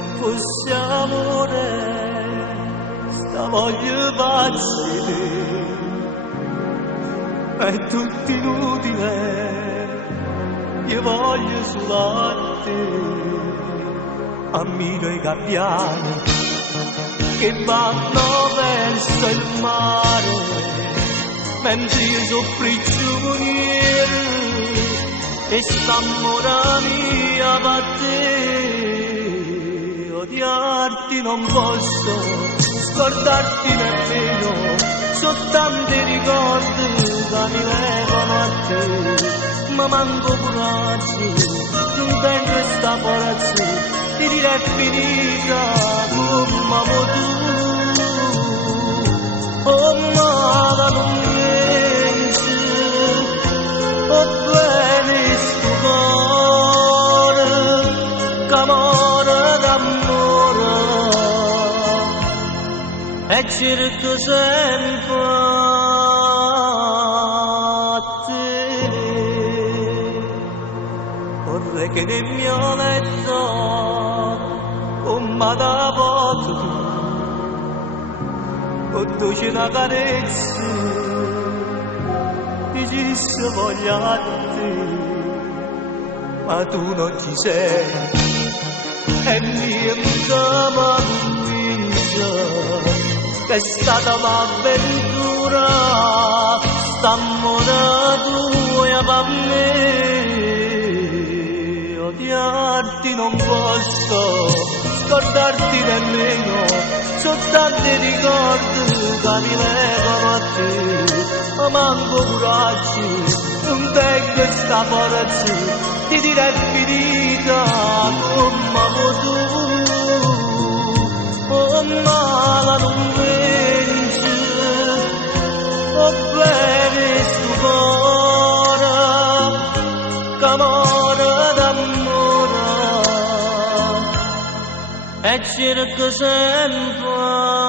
non fosse amore, sta voglia pazza è tutto inutile, io voglio solo a te. Ammiro i gabbiani che vanno verso il mare, mentre io sono prigioniero e sta mia per te. Odiarti non posso, scordarti nemmeno, sono tanti ricordi che mi levano a te, ma manco coraggio, non tengo questa forza di dire è finita come tu. Oh ma non pensi, oh bene sto cuore, c'amore d'amore, e cerco sempre a te. Vorrei che nel mio letto ma da poco o dolce una carezza dicesse voglio a te, ma tu non ci sei e niente mi convince che è stata un'avventura st'amore tuo per me. Odiarti non posso, scordarti nemmeno, sono tanti ricordi che mi legano a te, ma manco coraggio, non tengo questa forza di dire è finita come tu. Oh ma non pensi, oh bene sto cuore, c'amore d'amore, e cerco sempre